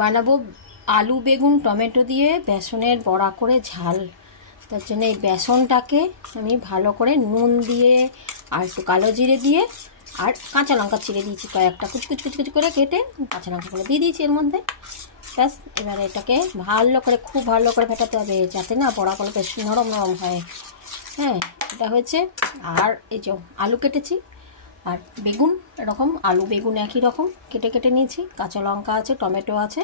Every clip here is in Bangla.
বানাবো আলু বেগুন টমেটো দিয়ে বেসনের বড়া করে ঝাল। তার জন্য এই বেসনটাকে আমি ভালো করে নুন দিয়ে আর একটু কালো জিরে দিয়ে আর কাঁচা লঙ্কা ছিঁড়ে দিয়েছি, কয়েকটা কুচি কুচি কুচি কুচি করে কেটে কাঁচা লঙ্কাগুলো দিয়ে দিয়েছি এর মধ্যে। ব্যাস, এবার এটাকে ভালো করে খুব ভালো করে ফেটাতে হবে যাতে না বড়াগুলো বেশ নরম নরম হয়। হ্যাঁ, এটা হয়েছে। আর এই যে আলু কেটেছি আর বেগুন, এরকম আলু বেগুন একই রকম কেটে কেটে নিয়েছি, কাঁচা লঙ্কা আছে, টমেটো আছে,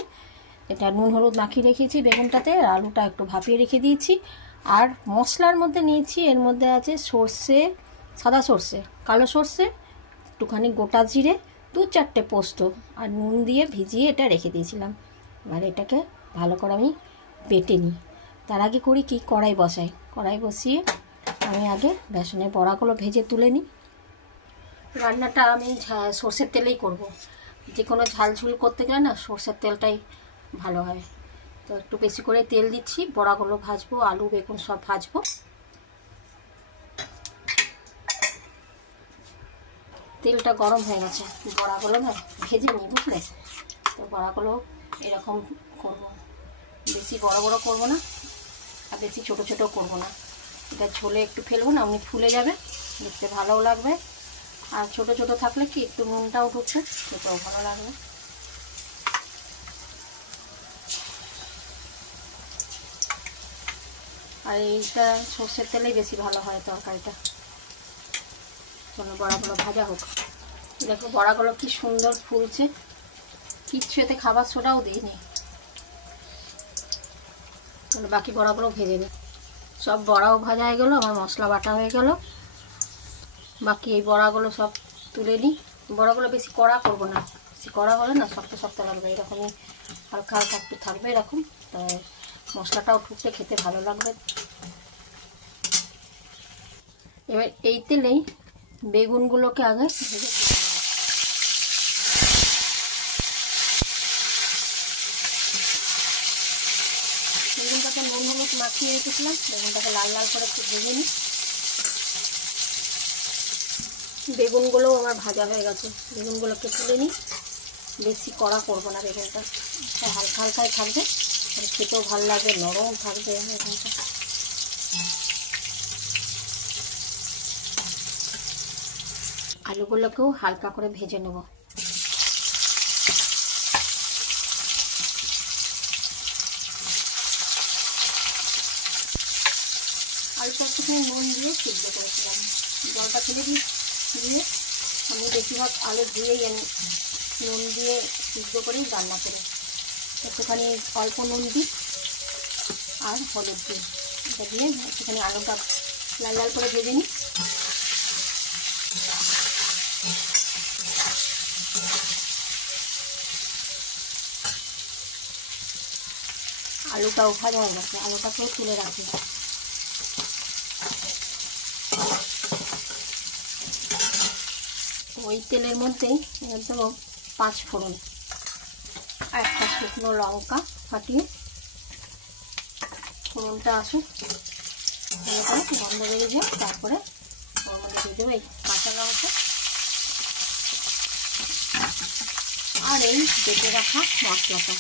এটা নুন হলুদ মাখিয়ে রেখেছি বেগুনটাতে, আর আলুটা একটু ভাপিয়ে রেখে দিয়েছি। আর মশলার মধ্যে নিয়েছি, এর মধ্যে আছে সর্ষে, সাদা সর্ষে, কালো সর্ষে, একটুখানি গোটা জিরে, 2-4টে পোস্ত আর নুন দিয়ে ভিজিয়ে এটা রেখে দিয়েছিলাম। এবার এটাকে ভালো করে আমি বেটে নিই। তার আগে করি কি, কড়াই বসাই, কড়াই বসিয়ে আমি আগে বেসনের বড়াগুলো ভেজে তুলে নিই। রান্নাটা আমি সর্ষের তেলেই করব, যে কোনো ঝাল ঝুল করতে গেলে না সর্ষের তেলটাই ভালো হয়। তো একটু বেশি করে তেল দিচ্ছি, বড়াগুলো ভাজবো, আলু বেগুন সব ভাজবো। তেলটা গরম হয়ে গেছে, বড়াগুলো না ভেজে নিই, বুঝলে? তো বড়াগুলো এরকম করব, বেশি বড় বড় করব না আর বেশি ছোট ছোট করব না। এটা ঝোলে একটু ফেলবো না, এমনি ফুলে যাবে, দেখতে ভালোও লাগবে। আর ছোট ছোট থাকলে কি একটু নুনটাও ঢুকছে, সেটাও ভালো লাগবে। আর এইটা সর্ষের তেলেই বেশি ভালো হয় তরকারিটা। চলো বড়াগুলো ভাজা হোক। দেখো বড়াগুলো কি সুন্দর ফুলছে, কিচ্ছু এতে খাবার সোডাও দিইনি। চলো বাকি বড়াগুলো ভেজে নিই। সব বড়াও ভাজা হয়ে গেলো, আমার মশলা বাটা হয়ে গেল। বাকি এই বড়াগুলো সব তুলে নিই। বড়াগুলো বেশি কড়া করবো না, বেশি কড়া হলে না শক্ত শক্ত লাগবে, এরকমই হালকা হালকা একটু থাকবে এরকম, মশলাটাও ঠুকতে খেতে ভালো লাগবে। এবার এই তেলেই বেগুনগুলোকে আগে ভেজে বেগুনটাকে নুন হলুদ মাখিয়ে রেখেছিলাম, বেগুনটাকে লাল লাল করে একটু ভেজে নিই। বেগুনগুলো আমার ভাজা হয়ে গেছে, বেগুনগুলোকে তুলে নিই। বেশি কড়া করবো না, বেগুনটা হালকা হালকাই থাকবে, খেতেও ভালো লাগবে, নরম থাকবে বেগুনটা। আলুগুলোকেও হালকা করে ভেজে নেব। আলুটা একটুখানি নুন দিয়ে সিদ্ধ করেছিলাম, জলটা ফেলে দিয়ে আমি বেশিরভাগ আলু দিয়েই আমি নুন দিয়ে সিদ্ধ করেই রান্না করি। একটুখানি অল্প নুন দিই আর হলুদ দিই, এটা দিয়ে একটুখানি আলুটা লাল লাল করে ভেজে নিই। আলুটাও ভাজা হয়ে গেছে, আলুটাকেও তুলে রাখি। ওই তেলের মধ্যেই দেবো 5 ফোড়ন আর একটা শুকনো লঙ্কা ফাটিয়ে, ফোড়নটা আসুক ভালো করে গন্ধ বেরিয়ে যায়, তারপরে ওর মধ্যে দিয়ে দেবো এই কাঁচা লঙ্কা আর এই বেটে রাখা মশলাটা।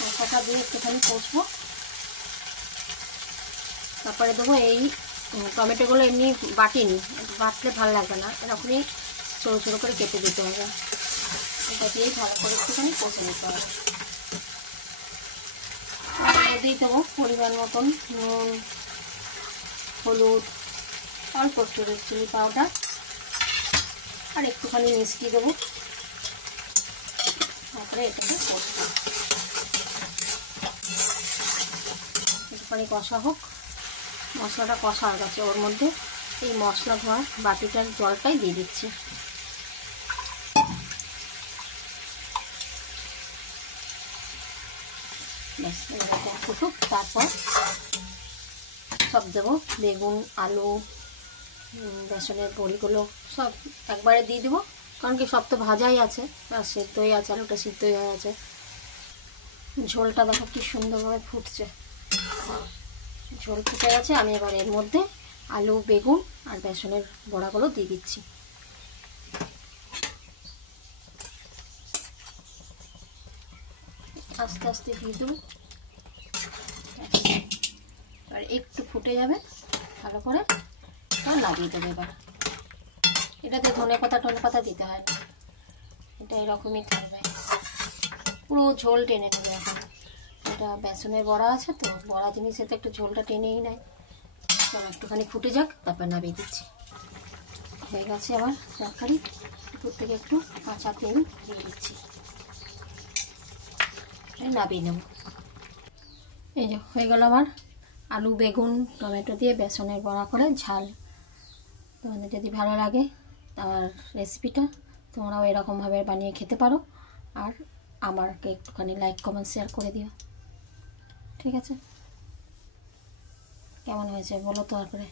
মশলাটা দিয়ে একটুখানি কষবো, তারপরে দেবো এই টমেটোগুলো। এমনি বাটিনি, বাটলে ভালো লাগবে না, এরকমই ছোটো ছোটো করে কেটে দিতে হবে। এটা দিয়েই ভালো করে একটুখানি কষে নিতে হবে। দিয়ে দেবো পরিমাণ মতন নুন, হলুদ, অল্প একটু রেড চিলি পাউডার আর একটুখানি মিষ্টি দেবো। তারপরে এটাকে কষবো, একটুখানি কষা হোক। মশলাটা কষা হয়ে গেছে, ওর মধ্যে এই মশলা ধোয়া বাটিটার জলটাই দিয়ে দিচ্ছি। ব্যাস, এরকম ফুটুক, তারপর সব দেবো, বেগুন, আলু, বেসনের বড়িগুলো সব একবারে দিয়ে দেবো, কারণ কি সব তো ভাজাই আছে আর সেদ্ধই আছে, আলুটা সিদ্ধই হয়ে আছে। ঝোলটা দেখো কি সুন্দরভাবে ফুটছে, ঝোল ফুটে গেছে। আমি এবার এর মধ্যে আলু বেগুন আর বেসনের বড়াগুলো দিয়ে দিচ্ছি। আস্তে আস্তে দিয়ে দেবো। আর একটু ফুটে যাবে, ভালো করে লাগিয়ে দেবে। এবার এটাতে ধনেপাতা টনেপাতা দিতে হয় না, এটা এরকমই থাকবে, পুরো ঝোল টেনে নেবে। এখন এটা বেসনের বড়া আছে তো, বড়া জিনিসে তো একটু ঝোলটা টেনেই নেয়। তো একটুখানি ফুটে যাক, তারপর নামিয়ে দিচ্ছি। হয়ে গেছে আমার তরকারি। উপর থেকে একটু কাঁচা তেল দিয়ে দিচ্ছি, নামিয়ে নেব। এই যে হয়ে গেল আমার আলু বেগুন টমেটো দিয়ে বেসনের বড়া করে ঝাল। তোমাদের যদি ভালো লাগে আমার রেসিপিটা, তোমরাও এরকমভাবে বানিয়ে খেতে পারো। আর আমাকে একটুখানি লাইক কমেন্ট শেয়ার করে দিও, ঠিক আছে? কেমন হয়েছে বলো তো তারপরে।